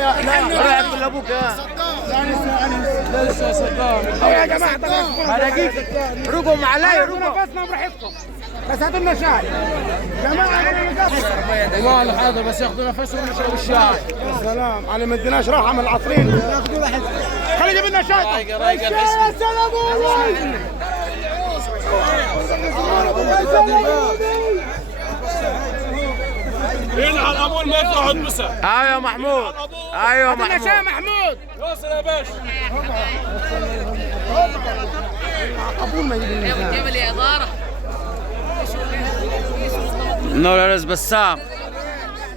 روح اقول لابوك يا لسه صدام يا جماعه. هلاقيك رقم عليا رقم نفسنا براحتكم بس هاتوا لنا شاي جماعه. والله حاضر بس ياخذوا نفسهم ويشربوا الشاي. سلام على ما اديناش راحه من العصرين. خلي يجيب لنا شاي. يا سلام يلعن ابوه ما يفرحوا بسه. ايوه محمود ايوه محمود شاي محمود. واصل يا باشا. قبول ما يجيب لنا جبل يا اداره نور يا رز بسام.